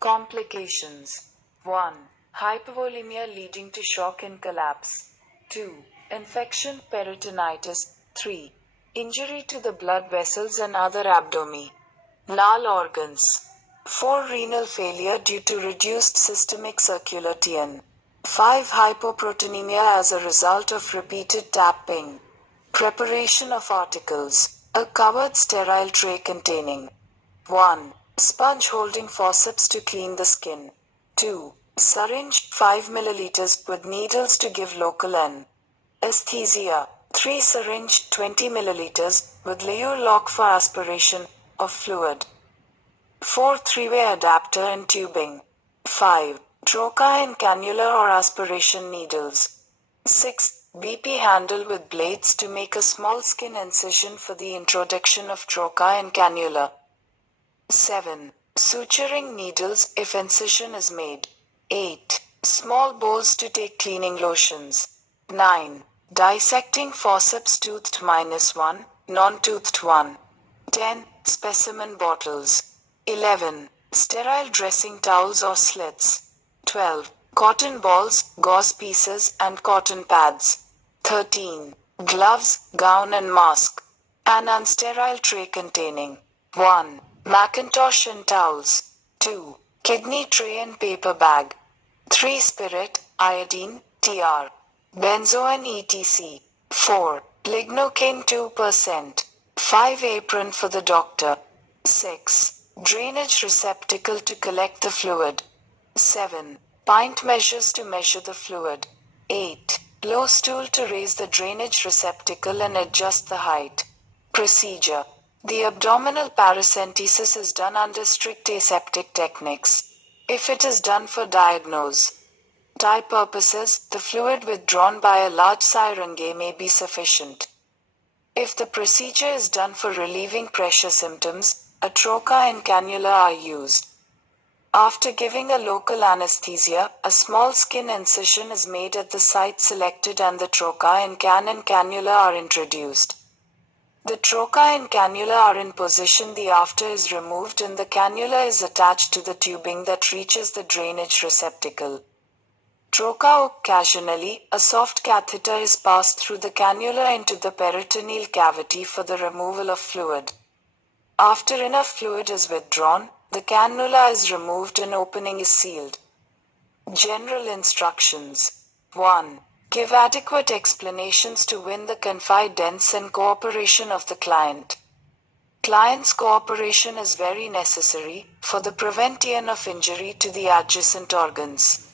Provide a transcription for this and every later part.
Complications. 1. Hypovolemia leading to shock and collapse. 2. Infection, peritonitis. 3. Injury to the blood vessels and other abdominal organs. 4. Renal failure due to reduced systemic circulation. 5. Hypoproteinemia as a result of repeated tapping. Preparation of articles. A covered sterile tray containing 1. Sponge holding forceps to clean the skin. 2. Syringe 5 milliliters with needles to give local anesthesia. 3. Syringe 20 milliliters with layer lock for aspiration of fluid. 4. Three-way adapter and tubing. 5. Trocar and cannula or aspiration needles. 6. BP handle with blades to make a small skin incision for the introduction of trocar and cannula. 7. Suturing needles if incision is made. 8. Small bowls to take cleaning lotions. 9. Dissecting forceps toothed -1, non-toothed 1. 10. Specimen bottles. 11. Sterile dressing towels or slits. 12. Cotton balls, gauze pieces, and cotton pads. 13. Gloves, gown and mask. An unsterile tray containing 1. Macintosh and towels. 2. Kidney tray and paper bag. 3. Spirit, iodine, TR. Benzoin etc. 4. Lignocaine 2%. 5. Apron for the doctor. 6. Drainage receptacle to collect the fluid. 7. Pint measures to measure the fluid. 8. Low stool to raise the drainage receptacle and adjust the height. Procedure. The abdominal pacenthesis is done under strict aseptic techniques. If it is done for diagnose type purposes, the fluid withdrawn by a large syringe may be sufficient. If the procedure is done for relieving pressure symptoms, a trocar and cannula are used. After giving a local anesthesia, a small skin incision is made at the site selected and the trocar and cannula are introduced. The trocar and cannula are in position, the after is removed and the cannula is attached to the tubing that reaches the drainage receptacle. Trocar occasionally, a soft catheter is passed through the cannula into the peritoneal cavity for the removal of fluid. After enough fluid is withdrawn, the cannula is removed and opening is sealed. General instructions. 1. Give adequate explanations to win the confidence and cooperation of the client. Client's cooperation is very necessary for the prevention of injury to the adjacent organs.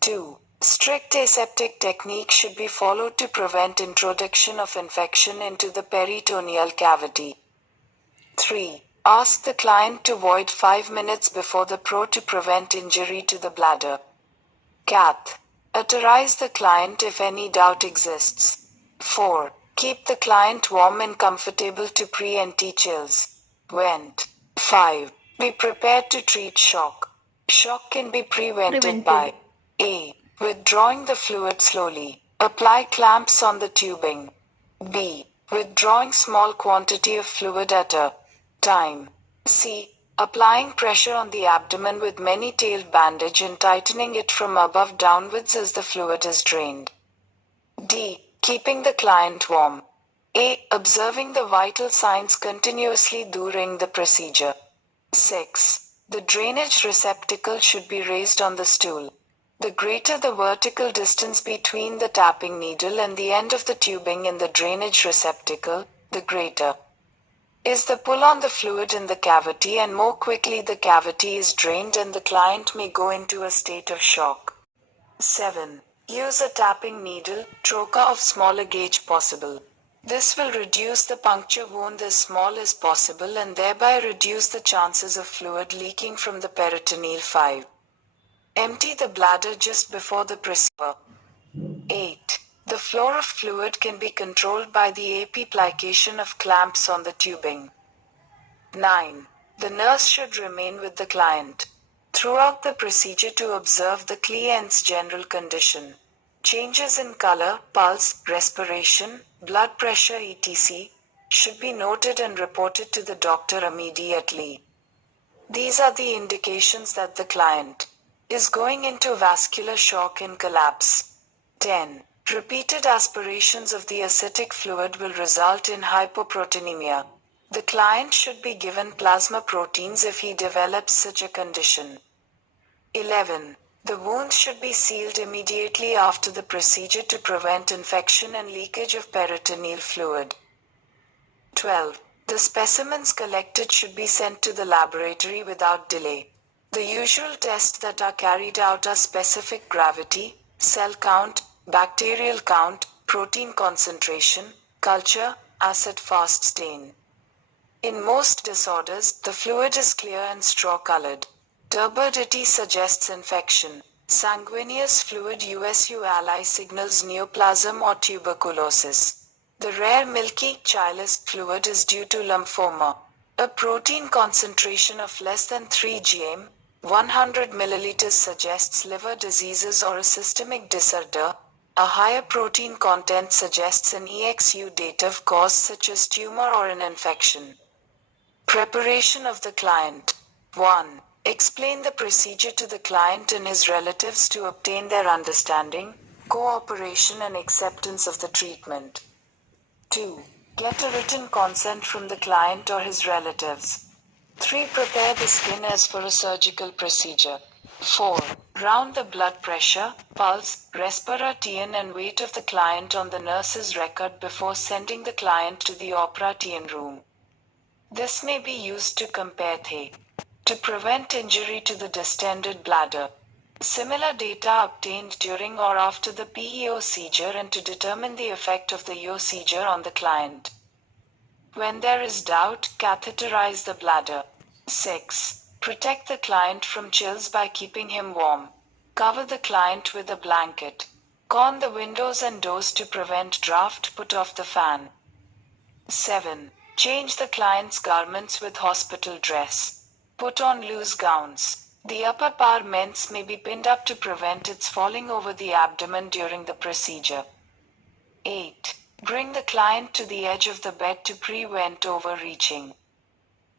2. Strict aseptic technique should be followed to prevent introduction of infection into the peritoneal cavity. 3. Ask the client to void 5 minutes before the pro to prevent injury to the bladder. Cath. Authorize the client if any doubt exists. 4. Keep the client warm and comfortable to pre-NT chills. Vent. 5. Be prepared to treat shock. Shock can be prevented by A. Withdrawing the fluid slowly. Apply clamps on the tubing. B. Withdrawing small quantity of fluid at a time. C. Applying pressure on the abdomen with many-tailed bandage and tightening it from above downwards as the fluid is drained. D. Keeping the client warm. A. Observing the vital signs continuously during the procedure. 6. The drainage receptacle should be raised on the stool. The greater the vertical distance between the tapping needle and the end of the tubing in the drainage receptacle, the greater is the pull on the fluid in the cavity and more quickly the cavity is drained and the client may go into a state of shock. 7. Use a tapping needle, trocar of smaller gauge possible. This will reduce the puncture wound as small as possible and thereby reduce the chances of fluid leaking from the peritoneal. 5. Empty the bladder just before the procedure. 8. The flow of fluid can be controlled by the application of clamps on the tubing. 9. The nurse should remain with the client throughout the procedure to observe the client's general condition. Changes in color, pulse, respiration, blood pressure etc. should be noted and reported to the doctor immediately. These are the indications that the client is going into vascular shock and collapse. 10. Repeated aspirations of the ascitic fluid will result in hypoproteinemia. The client should be given plasma proteins if he develops such a condition. 11. The wound should be sealed immediately after the procedure to prevent infection and leakage of peritoneal fluid. 12. The specimens collected should be sent to the laboratory without delay. The usual tests that are carried out are specific gravity, cell count, bacterial count, protein concentration, culture, acid-fast stain. In most disorders, the fluid is clear and straw-colored. Turbidity suggests infection. Sanguineous fluid USU ally signals neoplasm or tuberculosis. The rare milky, chylous fluid is due to lymphoma. A protein concentration of less than 3 gm, 100 milliliters suggests liver diseases or a systemic disorder. A higher protein content suggests an exudative cause such as tumor or an infection. Preparation of the client. 1. Explain the procedure to the client and his relatives to obtain their understanding, cooperation and acceptance of the treatment. 2. Get a written consent from the client or his relatives. 3. Prepare the skin as for a surgical procedure. 4. Round the blood pressure, pulse, respiration and weight of the client on the nurse's record before sending the client to the operation room. This may be used to compare to prevent injury to the distended bladder. Similar data obtained during or after the PE seizure and to determine the effect of the seizure on the client. When there is doubt, catheterize the bladder. 6. Protect the client from chills by keeping him warm. Cover the client with a blanket. Con the windows and doors to prevent draft. Put off the fan. 7. Change the client's garments with hospital dress. Put on loose gowns. The upper parments may be pinned up to prevent its falling over the abdomen during the procedure. 8. Bring the client to the edge of the bed to prevent overreaching.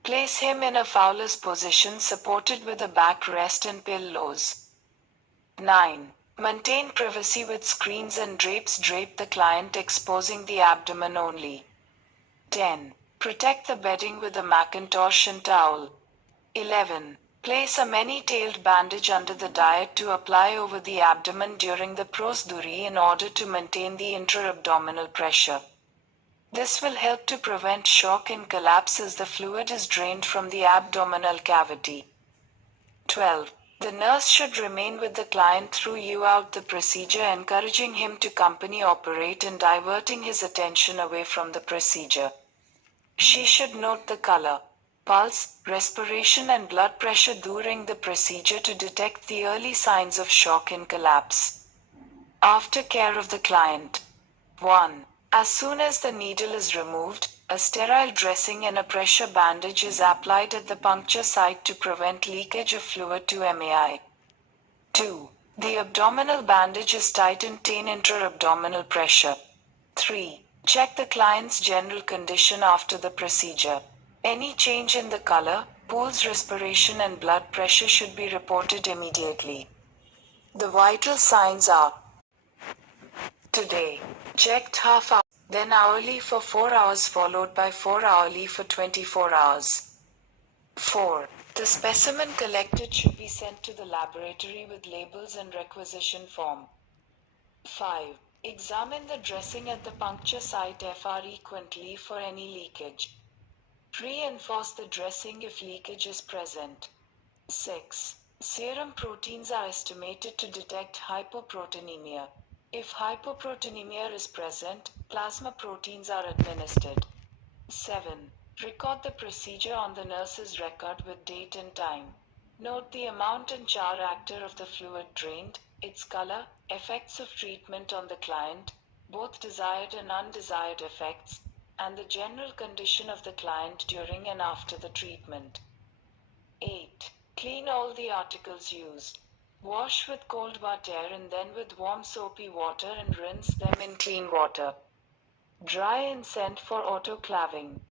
Place him in a fowler's position supported with a backrest and pillows. 9. Maintain privacy with screens and drapes. Drape the client exposing the abdomen only. 10. Protect the bedding with a Macintosh and towel. 11. Place a many-tailed bandage under the diet to apply over the abdomen during the procedure in order to maintain the intra-abdominal pressure. This will help to prevent shock and collapse as the fluid is drained from the abdominal cavity. 12. The nurse should remain with the client throughout the procedure, encouraging him to company operate and diverting his attention away from the procedure. She should note the color, pulse, respiration and blood pressure during the procedure to detect the early signs of shock and collapse. Aftercare of the client. 1. As soon as the needle is removed, a sterile dressing and a pressure bandage is applied at the puncture site to prevent leakage of fluid to MAI. 2. The abdominal bandage is tightened to maintain intra-abdominal pressure. 3. Check the client's general condition after the procedure. Any change in the color, pulse, respiration and blood pressure should be reported immediately. The vital signs are: today, checked half hour, then hourly for 4 hours followed by 4 hourly for 24 hours. 4. The specimen collected should be sent to the laboratory with labels and requisition form. 5. Examine the dressing at the puncture site frequently for any leakage. Reinforce the dressing if leakage is present. 6. Serum proteins are estimated to detect hypoproteinemia. If hypoproteinemia is present, plasma proteins are administered. 7. Record the procedure on the nurse's record with date and time. Note the amount and character of the fluid drained, its color, effects of treatment on the client, both desired and undesired effects, and the general condition of the client during and after the treatment. 8. Clean all the articles used. Wash with cold water and then with warm soapy water and rinse them in clean water. Dry and send for autoclaving.